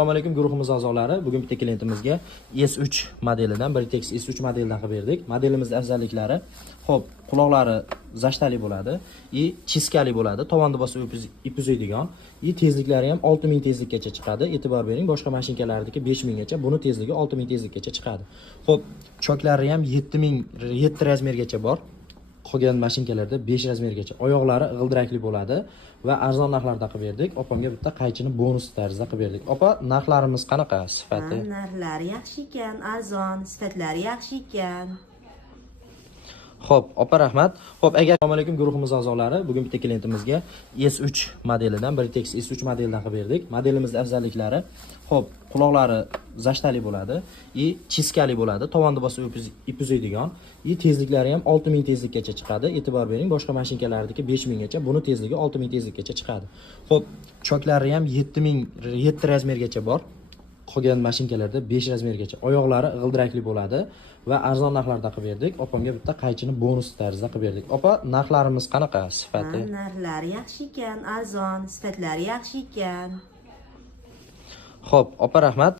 Assalomu alaykum guruhimiz a'zolari. Bugun bitta klientimizga S3 modelidan, Britex S3 modelidan qilib berdik. Modelimizning afzalliklari, xo'p, quloqlari zashtali bo'ladi, chiskali bo'ladi, tovonda bossa ip uzaydigan, tezliklari ham 6000 tezlikgacha chiqadi. E'tibor bering, boshqa mashinkalardagi 5000 gacha, buni tezligi 6000 tezlikgacha chiqadi. Xo'p, choklari ham 7 razmergacha bor. Qolgan mashinkalarda 5 razmergacha. Oyoqlari g'ildirakli bo'ladi va arzon narxlarda qilib berdik. Opamga bitta qaychini bonus tarzda qilib berdik. Opa, narxlarimiz qanaqa sifati? Narxlari yaxshi ekan, arzon, sifatlari yaxshi ekan. Xo'p, opa rahmat. Xo'p, assalomu alaykum guruhimiz a'zolari. Bugun bitta klientimizga S3 modelidan, Britex S3 modelidan qilib berdik. Modelimizning afzalliklari, xo'p, quloqlari zashtali bo'ladi, chiskali bo'ladi, tovonda bossa ip uzaydigan, tezliklari ham 6000 tezlikgacha chiqadi. E'tibor bering, boshqa mashinkalardagi 5000 gacha, buni tezligi 6000 tezlikgacha chiqadi. Xo'p, choklari ham 7 razmergacha bor. Qolgan mashinkalarda 5 razmergacha. Oyoqlari g'ildirakli bo'ladi va arzon narxlarda qilib berdik. Opamga bitta qaychini bonus tarzda qilib berdik. Opa, narxlarimiz qanaqa sifati? Narxlari yaxshi ekan, arzon, sifatlari yaxshi ekan. Xo'p, opa rahmat.